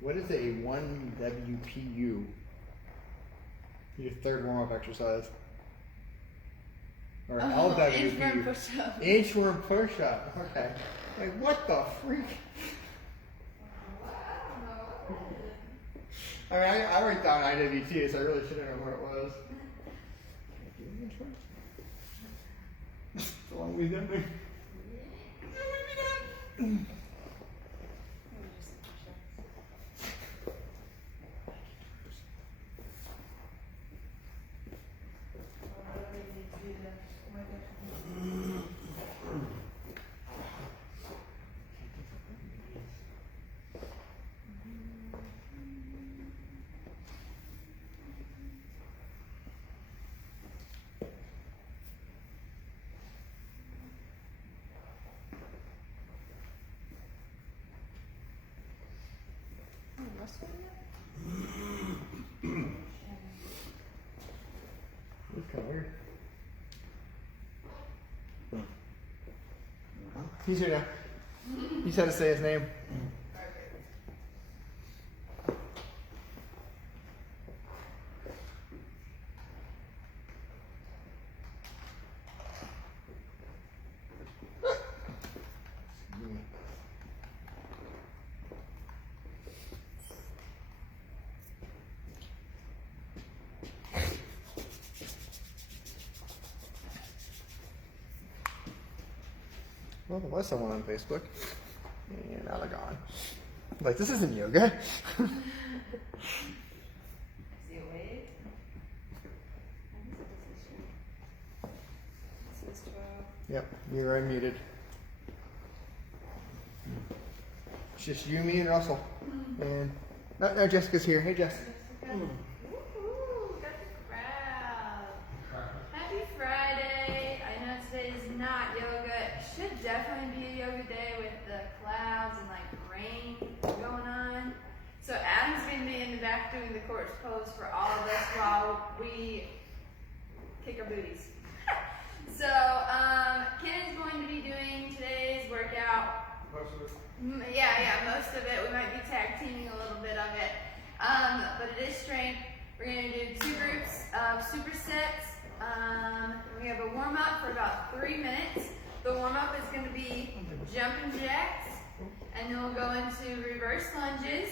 What is a 1 WPU? Your third warm-up exercise. Or LWPU. Inchworm push-up. Inchworm push-up. Okay. Like, what the freak? I mean, I wrote down IWT, so I really should have known what it was. It's a long way down there. That's kind of weird. He's here now. He's had to say his name. Well, there was someone on Facebook, and now they're gone. Like, this isn't yoga. See a wave? This is 12. Yep, you're unmuted. It's just you, me, and Russell. And no, Jessica's here. Hey, Jess. Woohoo! Got the crowd. Happy Friday. I know today is not yoga. It should definitely be a yoga day with the clouds and like rain going on. So Adam's going to be in the back doing the corpse pose for all of us while we kick our booties. So Ken is going to be doing today's workout. Yeah, most of it. We might be tag teaming a little bit of it. But it is strength. We're going to do 2 groups of supersets. We have a warm-up for about 3 minutes. The warm-up is going to be jumping jacks, and then we'll go into reverse lunges,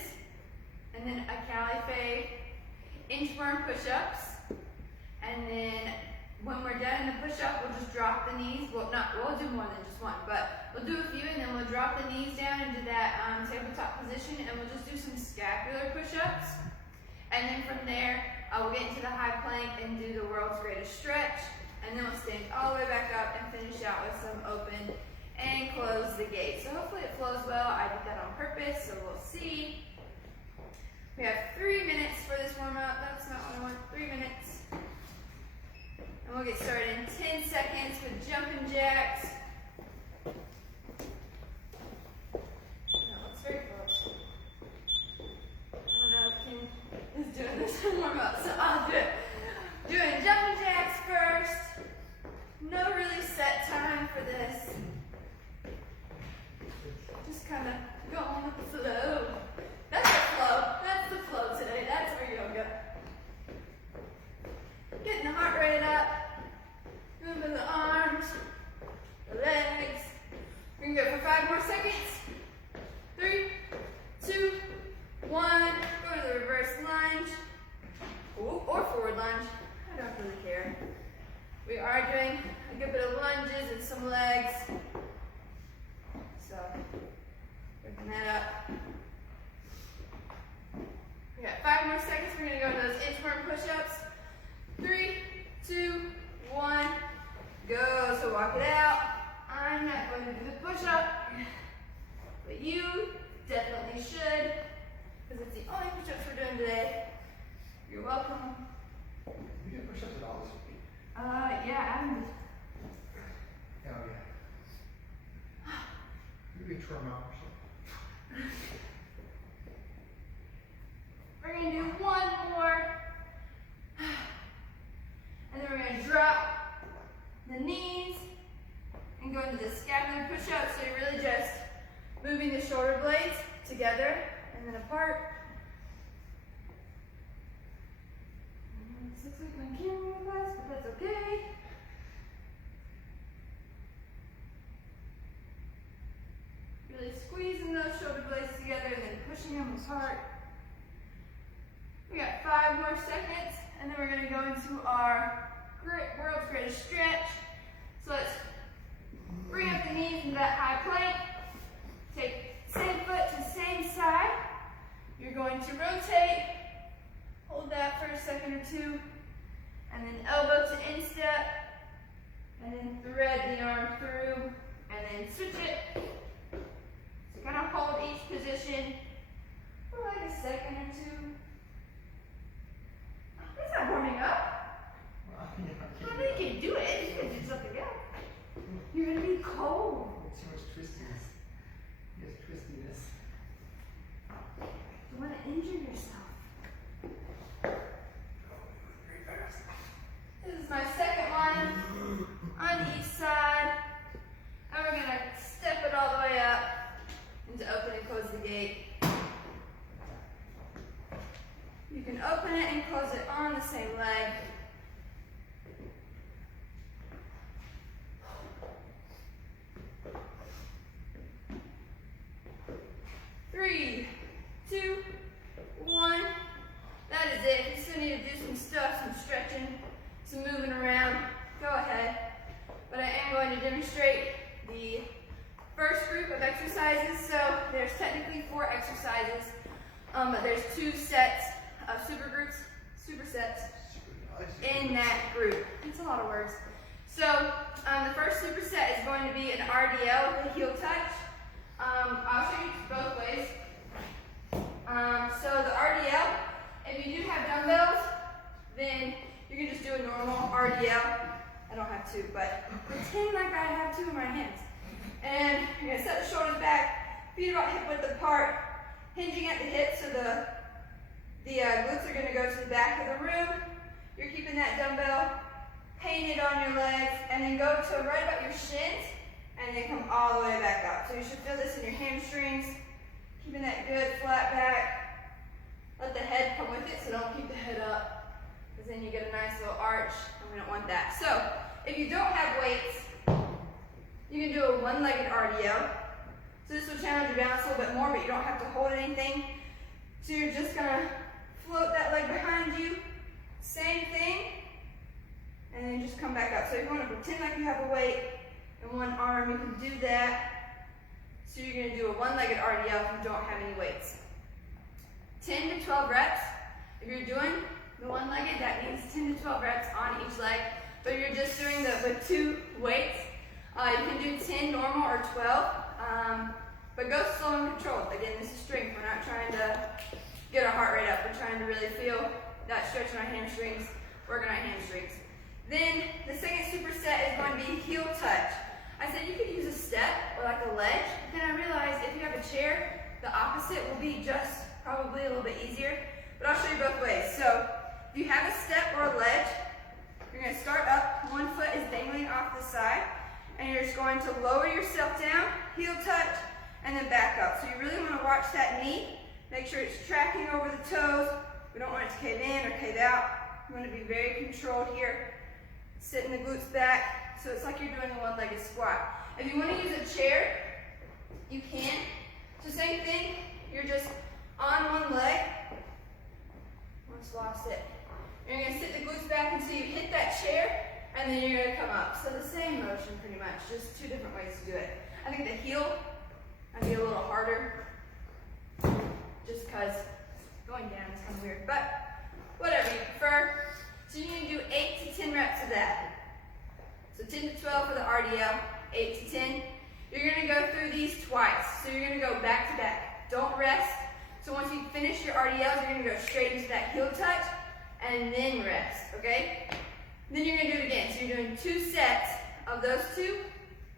and then a caliphate inchworm push-ups, and then when we're done in the push-up, we'll just drop the knees. We'll do more than just one, but we'll do a few, and then we'll drop the knees down into that tabletop position, and we'll just do some scapular push-ups. And then from there, we'll get into the high plank and do the world's greatest stretch, and then we'll stand all the way back up and finish out with some open and close the gate. So hopefully it flows well. I did that on purpose, so we'll see. We have 3 minutes for this warm-up. That's not what I want. 3 minutes. And we'll get started in 10 seconds with jumping jacks. That looks very close. I don't know if Ken is doing this warm-up, so I'll do it. Doing jumping jacks first. No really set time for this. Just kind of going with the flow. That's the flow. That's the flow today. That's our yoga. Getting the heart rate up. Moving the arms, the legs. We can go for 5 more seconds. 3, 2, 1. Go to the reverse lunge. Ooh, or forward lunge. I don't really care. We are doing a good bit of lunges and some legs. So, picking that up. We got 5 more seconds. We're going to go to those inchworm push-ups. 3, 2, 1. Go. So walk it out. I'm not going to do the push-up, but you definitely should, because it's the only push-ups we're doing today. You're welcome. You did push-ups at all this week? Yeah, Adam. Oh, yeah. Maybe a trauma or something. We're going to do 1 more. And then we're going to drop the knees and go into the scapular push-up. So you're really just moving the shoulder blades together and then apart. This looks like my camera glass, but that's okay. Really squeezing those shoulder blades together and then pushing them apart. We got 5 more seconds, and then we're going to go into our world's greatest stretch. So let's bring up the knees into that high plank. Take same foot to the same side. You're going to rotate. Hold that for a second or two. And then elbow to instep. And then thread the arm through. And then switch it. So kind of hold each position for like a second or two. It's not warming up. Well, you can do it. You can do something else. You're going to be cold. Too much twistiness. Yes, twistiness. You want to injure yourself. This is my second one on each side. And we're going to step it all the way up into open and close the gate. You can open it and close it on the same leg. Three, two, one. That is it. If you still need to do some stuff, some stretching, some moving around, go ahead. But I am going to demonstrate the first group of exercises. So there's technically 4 exercises, but there's 2 sets of supersets in that group. It's a lot of words. So the first superset is going to be an RDL with a heel touch. I'll show you both ways. So the RDL, if you do have dumbbells, then you can just do a normal RDL. I don't have 2, but pretend like I have 2 in my hands. And you're going to set the shoulders back, feet about hip width apart, hinging at the hips, so the glutes are going to go to the back of the room. You're keeping that dumbbell painted on your legs, and then go to right about your shins, and then come all the way back up. So you should feel this in your hamstrings, keeping that good flat back. Let the head come with it, so don't keep the head up, because then you get a nice little arch, and we don't want that. So if you don't have weights, you can do a one-legged RDL. So this will challenge your balance a little bit more, but you don't have to hold anything. So you're just gonna float that leg behind you, same thing, and then just come back up. So if you want to pretend like you have a weight in one arm, you can do that. So you're going to do a one-legged RDL if you don't have any weights. 10 to 12 reps. If you're doing the one-legged, that means 10 to 12 reps on each leg. But if you're just doing with 2 weights, you can do 10 normal or 12. But go slow and controlled. Again, this is strength. We're not trying to get our heart rate up. We're trying to really feel that stretch in our hamstrings, working our hamstrings. Then the second superset is going to be heel touch. I said you could use a step or like a ledge. Then I realized if you have a chair, the opposite will be just probably a little bit easier. But I'll show you both ways. So if you have a step or a ledge, you're going to start up. One foot is dangling off the side. And you're just going to lower yourself down, heel touch, and then back up. So you really want to watch that knee. Make sure it's tracking over the toes. We don't want it to cave in or cave out. You want to be very controlled here. Sitting the glutes back, so it's like you're doing a one-legged squat. If you want to use a chair, you can. So same thing, you're just on one leg. Almost lost it. You're going to sit the glutes back until you hit that chair, and then you're going to come up. So the same motion pretty much, just 2 different ways to do it. I think the heel might be a little harder, just because going down is kind of weird, but whatever you prefer. So you can do 8 to 10 reps of that. So 10 to 12 for the RDL, 8 to 10. You're going to go through these twice. So you're going to go back to back. Don't rest. So once you finish your RDLs, you're going to go straight into that heel touch and then rest, okay? Then you're going to do it again. So you're doing 2 sets of those 2.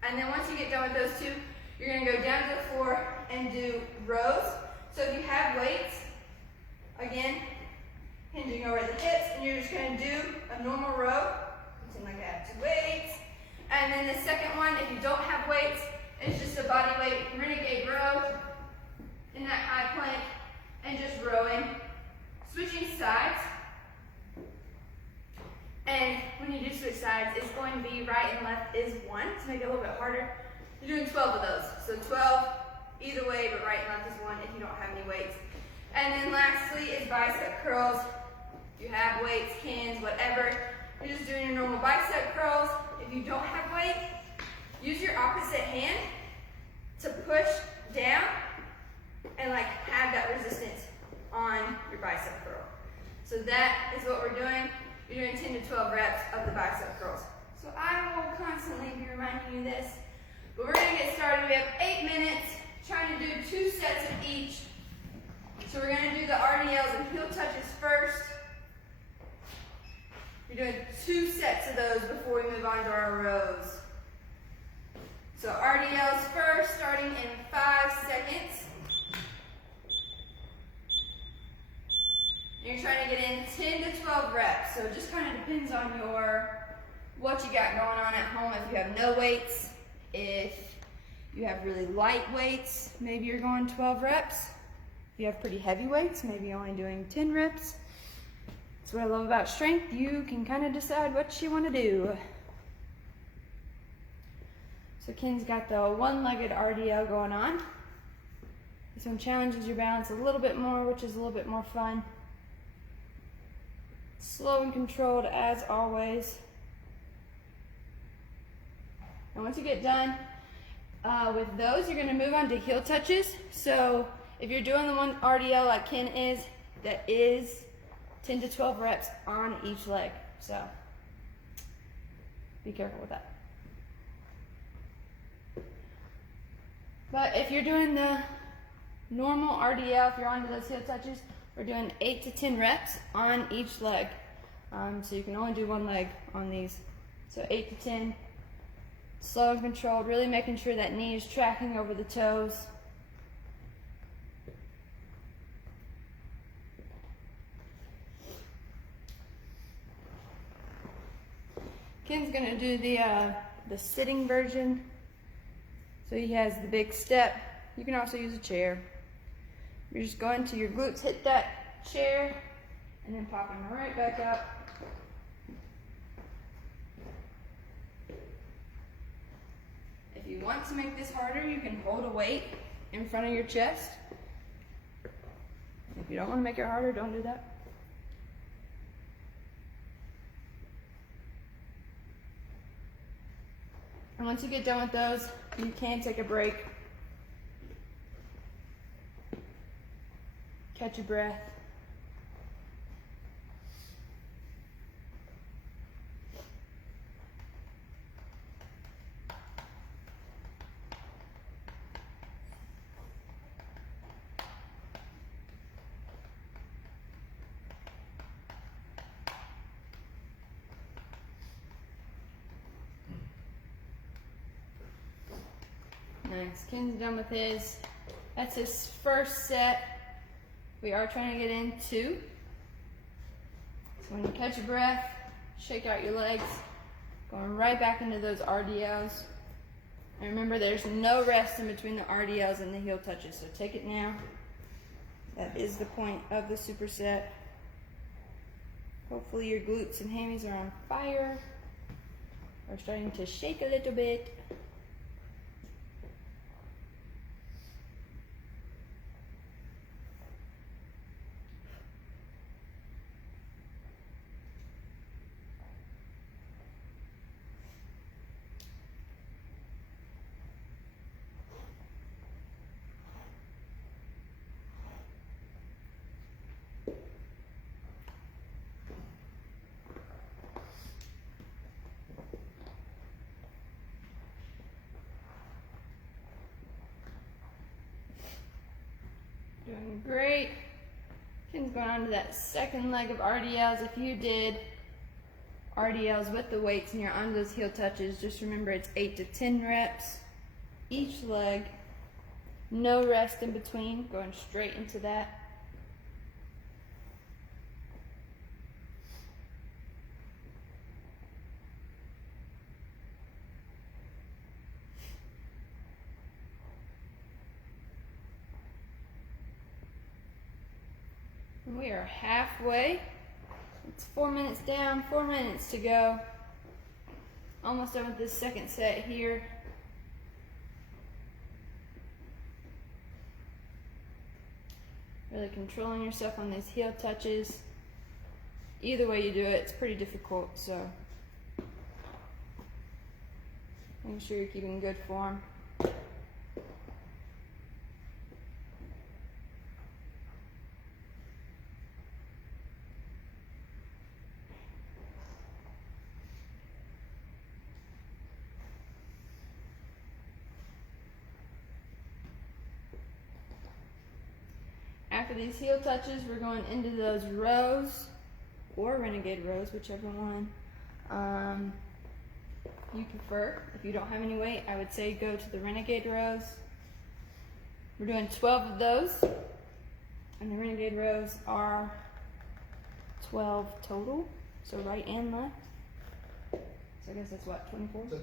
And then once you get done with those 2, you're going to go down to the floor and do rows. So if you have weights, again, hinging over the hips, and you're just going to do a normal row. Pretend like I have 2 weights. And then the second one, if you don't have weights, it's just a body weight renegade row in that high plank and just rowing. Switching sides. And when you do switch sides, it's going to be right and left is 1 to make it a little bit harder. You're doing 12 of those. So 12 either way, but right and left is 1 if you don't have any weights. And then lastly is bicep curls. If you have weights, cans, whatever, you're just doing your normal bicep curls. If you don't have weight, use your opposite hand to push down and like have that resistance on your bicep curl. So that is what we're doing. You're doing 10 to 12 reps of the bicep curls. So I will constantly be reminding you this, but we're gonna get started. We have 8 minutes, trying to do 2 sets of each. So we're gonna do the RDLs and heel touches first. You're doing 2 sets of those before we move on to our rows. So RDLs first, starting in 5 seconds. You're trying to get in 10 to 12 reps. So it just kind of depends on what you got going on at home. If you have no weights, if you have really light weights, maybe you're going 12 reps. If you have pretty heavy weights, maybe you're only doing 10 reps. That's what I love about strength. You can kind of decide what you want to do. So Ken's got the one-legged RDL going on. This one challenges your balance a little bit more, which is a little bit more fun. Slow and controlled as always. And once you get done with those, you're going to move on to heel touches. So if you're doing the one RDL like Ken is, that is 10 to 12 reps on each leg. So be careful with that. But if you're doing the normal RDL, if you're onto those heel touches, we're doing 8 to 10 reps on each leg. So you can only do one leg on these. So 8 to 10, slow and controlled, really making sure that knee is tracking over the toes. Ken's gonna do the sitting version. So he has the big step. You can also use a chair. You're just going to your glutes, hit that chair, and then popping right back up. If you want to make this harder, you can hold a weight in front of your chest. If you don't want to make it harder, don't do that. And once you get done with those, you can take a break. Catch your breath. Nice. Ken's done with his. That's his first set. We are trying to get in 2. So when you catch your breath, shake out your legs, going right back into those RDLs. And remember, there's no rest in between the RDLs and the heel touches, so take it now. That is the point of the superset. Hopefully your glutes and hammies are on fire, or starting to shake a little bit. Doing great. Ken's going on to that second leg of RDLs. If you did RDLs with the weights and you're on those heel touches, just remember it's 8 to 10 reps each leg. No rest in between, going straight into that. We are halfway. It's 4 minutes down, 4 minutes to go. Almost done with this second set here. Really controlling yourself on these heel touches. Either way you do it, it's pretty difficult, so make sure you're keeping good form. After these heel touches, we're going into those rows, or renegade rows, whichever one you prefer. If you don't have any weight, I would say go to the renegade rows. We're doing 12 of those, and the renegade rows are 12 total, so right and left. So I guess that's what, 24?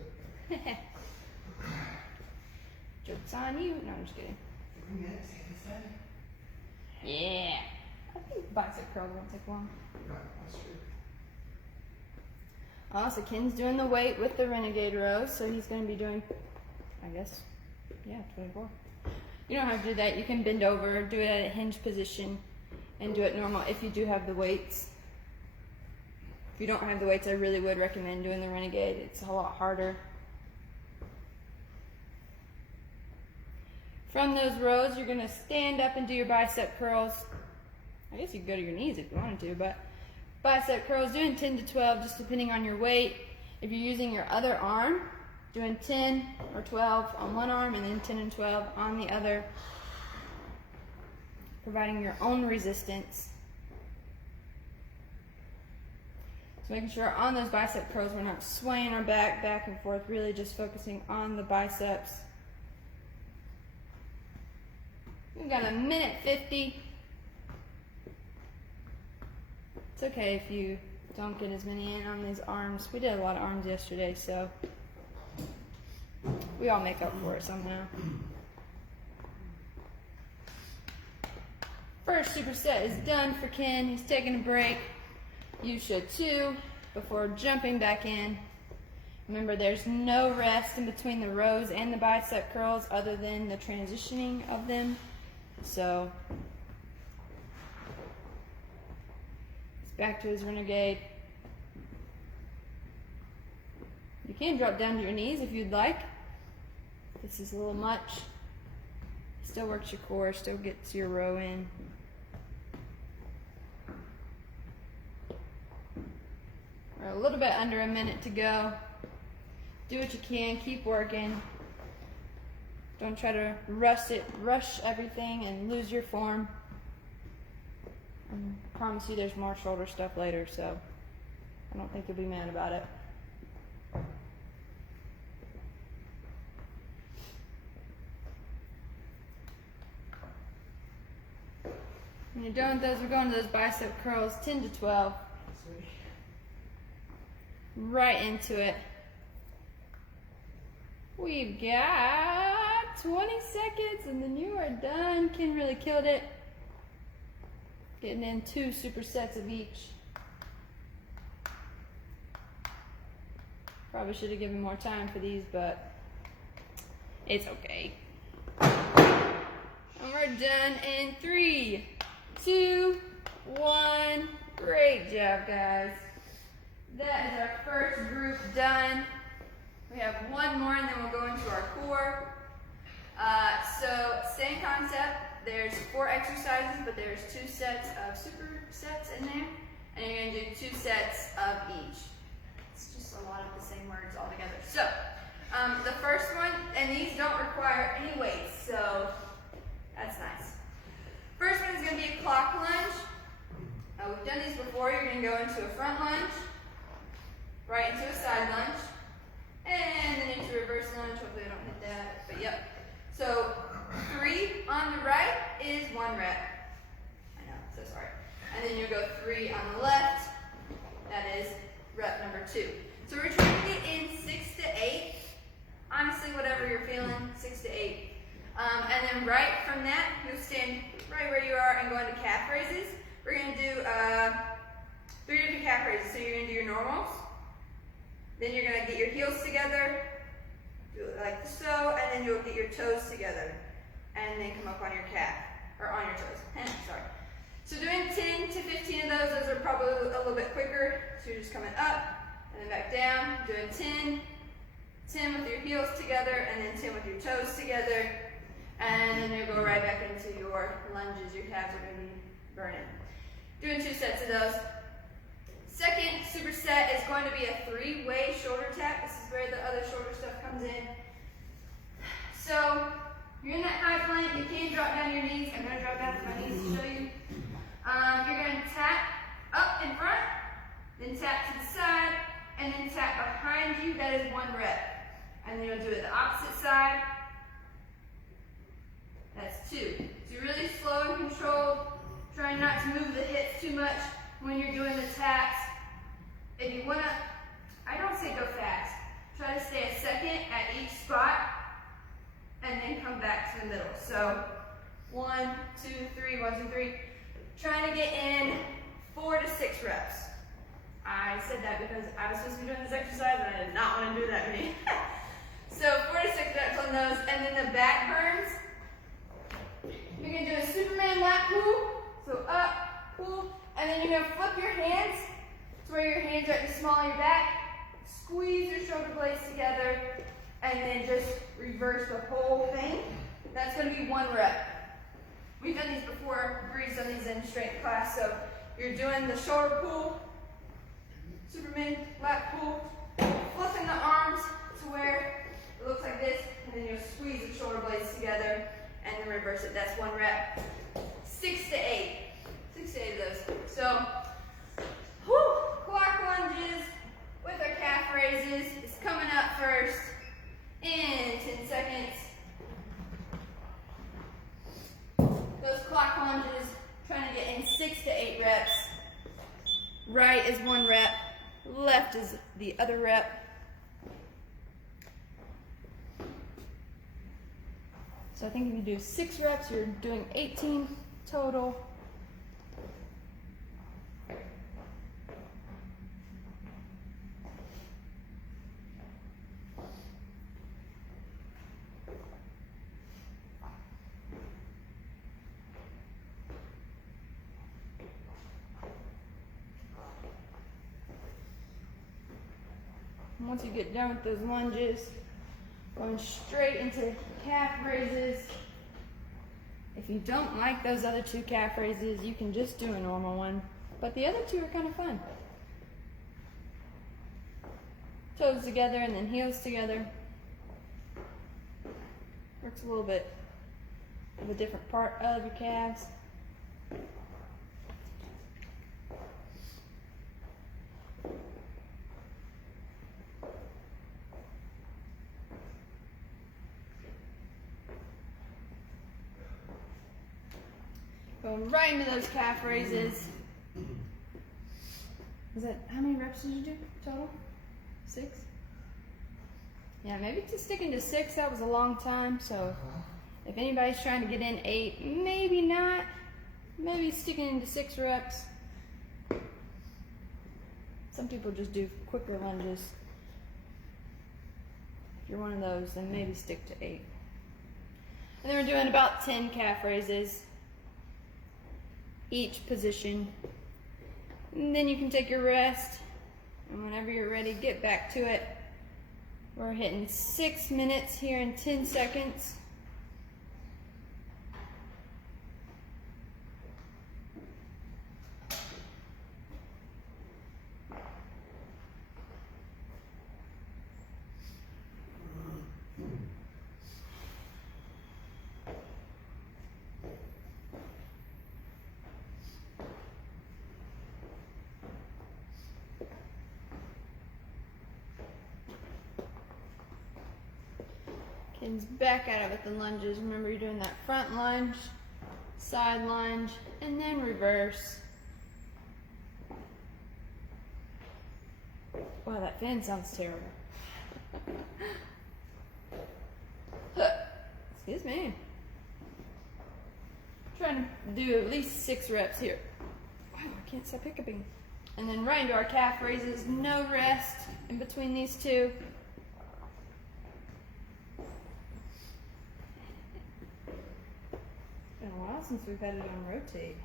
Joke's on you. No, I'm just kidding. Yeah. I think bicep curls won't take long. So Ken's doing the weight with the renegade rows, so he's going to be doing, I guess, yeah, 24. You don't have to do that. You can bend over, do it at a hinge position, and do it normal if you do have the weights. If you don't have the weights, I really would recommend doing the renegade. It's a lot harder. From those rows, you're going to stand up and do your bicep curls. I guess you could go to your knees if you wanted to, but bicep curls, doing 10 to 12, just depending on your weight. If you're using your other arm, doing 10 or 12 on one arm and then 10 and 12 on the other, providing your own resistance. So making sure on those bicep curls we're not swaying our back and forth, really just focusing on the biceps. We've got a minute 50. It's okay if you don't get as many in on these arms. We did a lot of arms yesterday, so we all make up for it somehow. First superset is done for Ken. He's taking a break. You should too, before jumping back in. Remember, there's no rest in between the rows and the bicep curls other than the transitioning of them. So he's back to his renegade. You can drop down to your knees if you'd like. This is a little much. Still works your core, still gets your row in. We're a little bit under a minute to go. Do what you can, keep working. Don't try to rush everything and lose your form. I promise you there's more shoulder stuff later, so I don't think you'll be mad about it. When you're done with those, we're going to those bicep curls, 10 to 12. Right into it. We've got 20 seconds and then you are done. Ken really killed it. Getting in 2 supersets of each. Probably should have given more time for these, but it's okay. And we're done in 3, 2, 1. Great job, guys. That is our first group done. We have one more and then we'll go into our core. So same concept. There's 4 exercises, but there's 2 sets of supersets in there. And you're going to do 2 sets of each. It's just a lot of the same words all together. So the first one, and these don't require any weights, so that's nice. First one is going to be a clock lunge. We've done these before. You're going to go into a front lunge, right into a side lunge, and then into reverse lunge. Hopefully I don't hit that, but yep. So 3 on the right is 1 rep. I know, so sorry. And then you'll go 3 on the left. That is rep number 2. So we're trying to get in 6 to 8. Honestly, whatever you're feeling, 6 to 8. And then right from that, you'll stand right where you are and go into calf raises. we're gonna do 3 different calf raises. So you're gonna do your normals, then you're gonna get your heels together, do it like so, and then you'll get your toes together, and then come up on your calf, or on your toes, sorry. So doing 10 to 15 of those are probably a little bit quicker. So you're just coming up, and then back down, doing 10 with your heels together, and then 10 with your toes together, and then you'll go right back into your lunges. Your calves are gonna be burning. Doing 2 sets of those. Second superset is going to be a 3-way shoulder tap. This is where the other shoulder stuff comes in. So you're in that high plank. You can drop down your knees. I'm going to drop down to my knees to show you. You're going to tap up in front, then tap to the side, and then tap behind you. That is 1 rep. And then you'll do it the opposite side. That's 2. So you're really slow and controlled, trying not to move the hips too much when you're doing the taps. If you want to, I don't say go fast. Try to stay a second at each spot and then come back to the middle. So 1, 2, 3, 1, 2, 3. Trying to get in 4 to 6 reps. I said that because I was supposed to be doing this exercise and I did not want to do that many. So 4 to 6 reps on those, and then the back burns. You're going to do a Superman lat pull. So up, pull, and then you're going to flip your hands to where your hands are at the small of your back. Squeeze your shoulder blades together, and then just reverse the whole thing. That's going to be 1 rep. We've done these before. Bree's done these in strength class. So you're doing the shoulder pull, Superman lat pull, flipping the arms to where it looks like this, and then you'll squeeze the shoulder blades together and then reverse it. That's 1 rep. 6 to 8. 6 to 8 of those. So, clock lunges with our calf raises is coming up first in 10 seconds. Those clock lunges, trying to get in 6 to 8 reps. Right is 1 rep, left is the other rep. So I think if you do 6 reps, you're doing 18 total. Once you get done with those lunges, going straight into calf raises. If you don't like those other 2 calf raises, you can just do a normal one. But the other 2 are kind of fun. Toes together and then heels together. Works a little bit of a different part of your calves. Going right into those calf raises. Is that, how many reps did you do total? 6? Yeah, maybe just sticking to 6, that was a long time. So if anybody's trying to get in 8, maybe not. Maybe sticking to 6 reps. Some people just do quicker lunges. If you're one of those, then maybe stick to 8. And then we're doing about 10 calf raises. Each position, and then you can take your rest, and whenever you're ready, get back to it. We're hitting 6 minutes here in 10 seconds. Ken's back at it with the lunges. Remember, you're doing that front lunge, side lunge, and then reverse. Wow, that fan sounds terrible. Excuse me. Trying to do at least 6 reps here. can't stop hiccuping. And then right into our calf raises, no rest in between these two. It's been a while since we've had it on rotate.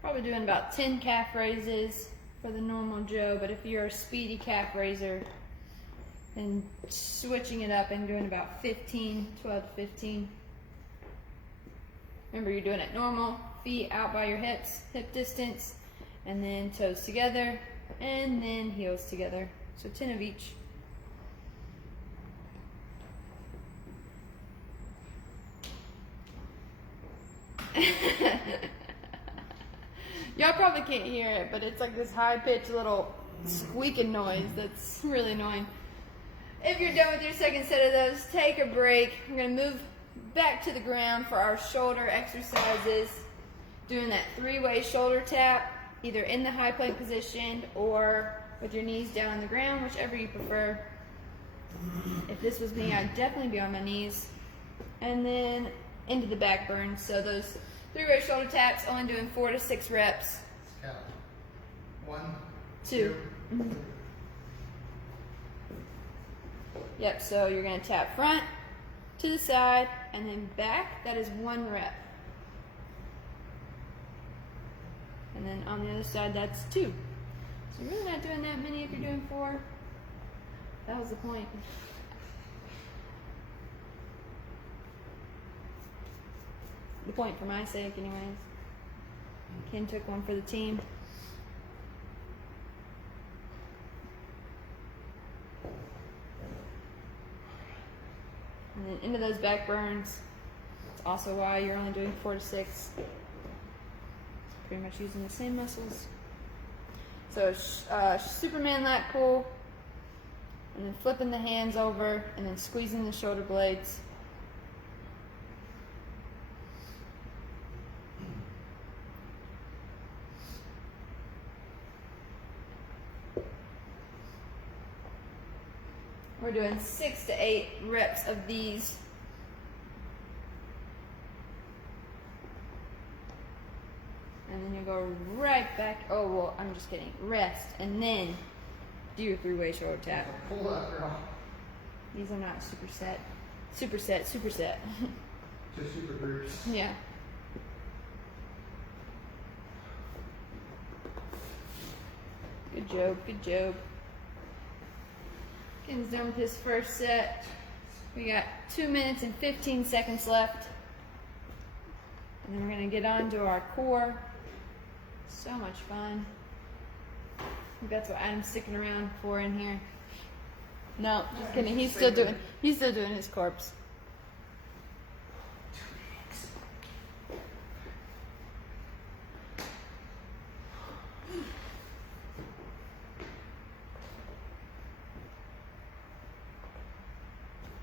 Probably doing about 10 calf raises for the normal Joe, but if you're a speedy calf raiser, then switching it up and doing about 15, 12 to 15. Remember, you're doing it normal, feet out by your hips, hip distance, and then toes together, and then heels together. So 10 of each. Y'all probably can't hear it, but it's like this high-pitched little squeaking noise that's really annoying. If you're done with your second set of those, take a break. We're going to move back to the ground for our shoulder exercises. Doing that three-way shoulder tap, either in the high plank position or with your knees down on the ground, whichever you prefer. If this was me, I'd definitely be on my knees. And then into the back burn. So those three-way shoulder taps, only doing 4 to 6 reps. Count. 1, 2. Yep, so you're going to tap front, to the side, and then back. That is 1 rep. And then on the other side, that's 2. So you're really not doing that many if you're doing 4. That was the point. The point for my sake, anyways. Ken took one for the team. And then into those back burns. That's also why you're only doing 4 to 6. Pretty much using the same muscles. So Superman lat pull, and then flipping the hands over, and then squeezing the shoulder blades. We're doing 6 to 8 reps of these. And then you go right back. Oh, well, I'm just kidding. Rest, and then do your three-way shoulder tap. Pull up, girl. These are not superset. Superset, superset. Just super groups. Yeah. Good job, good job. Ken's done with his first set. We got 2 minutes and 15 seconds left. And then we're going to get on to our core. So much fun. I think that's what Adam's sticking around for in here. No, just kidding. He's still doing his corpse.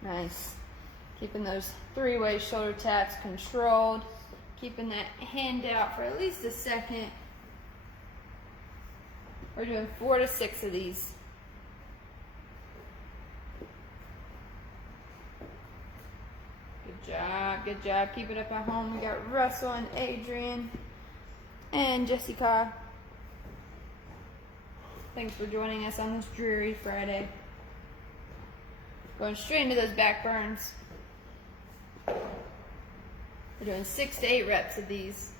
Nice. Keeping those three-way shoulder taps controlled. Keeping that hand out for at least a second. We're doing 4 to 6 of these. Good job, good job. Keep it up at home. We got Russell and Adrian and Jessica. Thanks for joining us on this dreary Friday. Going straight into those back burns. We're doing 6 to 8 reps of these.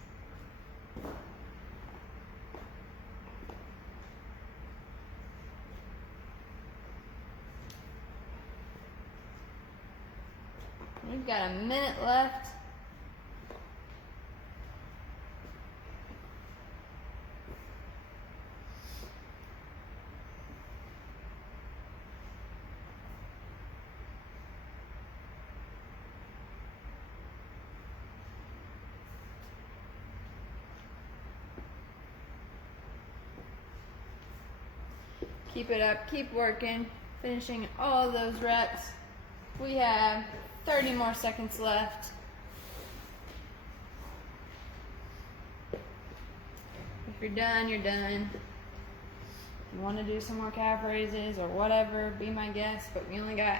We've got a minute left. Keep it up, keep working, finishing all of those reps. We have 30 more seconds left. If you're done, you're done. If you want to do some more calf raises or whatever, be my guest, but we only got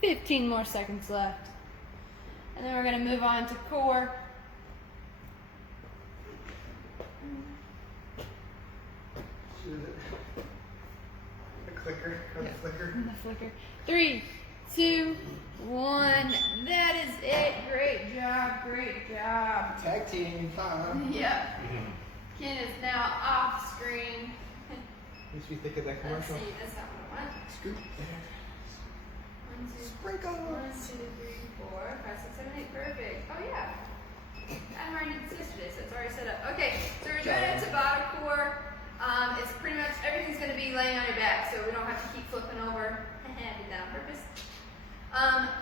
15 more seconds left. And then we're going to move on to core. The clicker, or the flicker. The flicker. 3, 2, 1. That is it. Great job. Great job. Tag team time. Yep. Ken is now off screen. Makes me think of that Let's commercial. see. That's not what I want. Scoop there. 1, 2, Sprinkles. 1, 2, 3, 4, 5, 6, 7, 8. Perfect. Oh yeah. I already did this yesterday, so it's already set up. Okay, so we're doing a Tabata core. It's pretty much everything's going to be laying on your back, so we don't have to keep flipping over. I did that on purpose.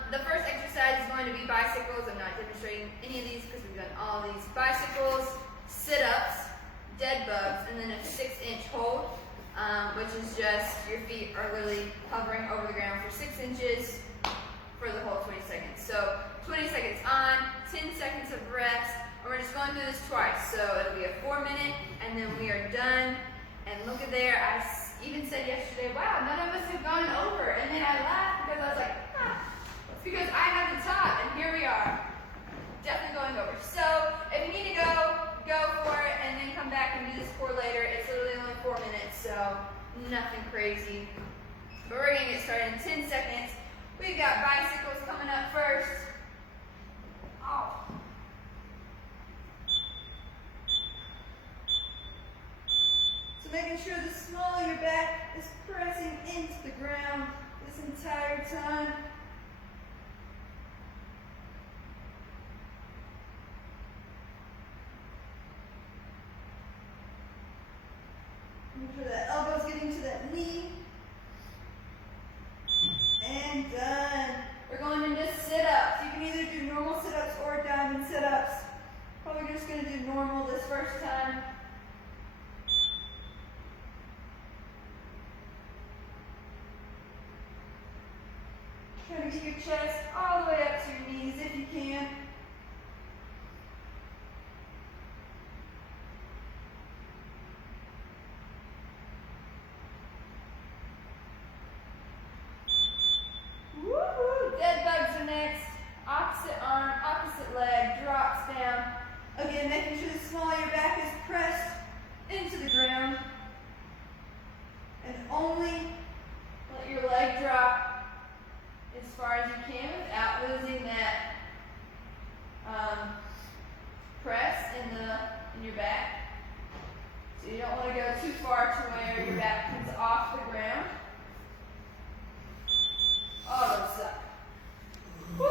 The first exercise is going to be bicycles. I'm not demonstrating any of these because we've done all these. Bicycles, sit-ups, dead bugs, and then a 6-inch hold, which is just your feet are literally hovering over the ground for 6 inches for the whole 20 seconds. So 20 seconds on, 10 seconds of rest, and we're just going through this twice. So it'll be a 4-minute, and then we are done. And look at there, I even said yesterday, wow, none of us have gone over. And then I laughed because I was like, it's because I have the top, and here we are. Definitely going over. So if you need to go, go for it, and then come back and do this core later. It's literally only 4 minutes, so nothing crazy. But we're gonna get started in 10 seconds. We've got bicycles coming up first. Oh. So making sure the small of your back is pressing into the ground this entire time. Make sure that elbow's getting to that knee. And done. We're going into sit-ups. You can either do normal sit-ups or diamond sit-ups. Probably just going to do normal this first time. Trying to get your chest all the way up to your knees if you can. Woo-hoo! Dead bugs are next. Opposite arm, opposite leg, drops down. Again, making sure the small of your back is pressed into the ground. And only let your leg drop as far as you can without losing that press in your back. So you don't want to go too far to where your back comes off the ground. Oh, those suck. Woo!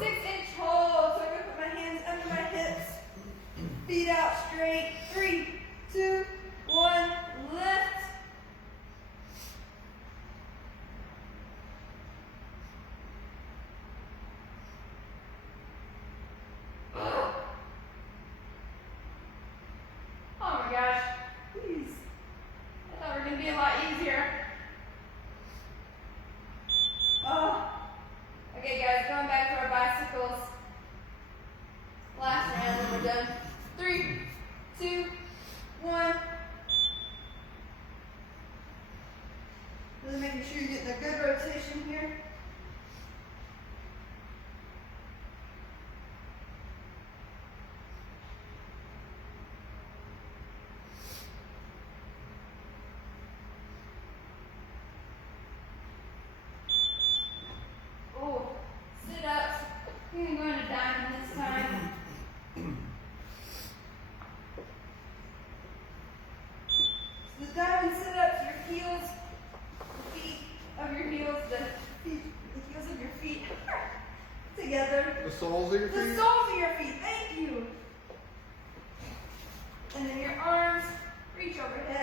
6-inch hold. So I'm going to put my hands under my hips. Feet out straight. 3, 2, 1. Lift. Oh my gosh. Please. I thought we were going to be a lot easier. Oh. Okay guys, going back to our bicycles. Last round and we're done. 3, 2, 1. Really making sure you're getting a good rotation here. Oh, sit-ups. I think I'm going to diamond this time. So the diamond sit-ups, your heels, the feet of your heels, the heels of your feet together. The soles of your The feet? soles of your feet, thank you. And then your arms reach overhead.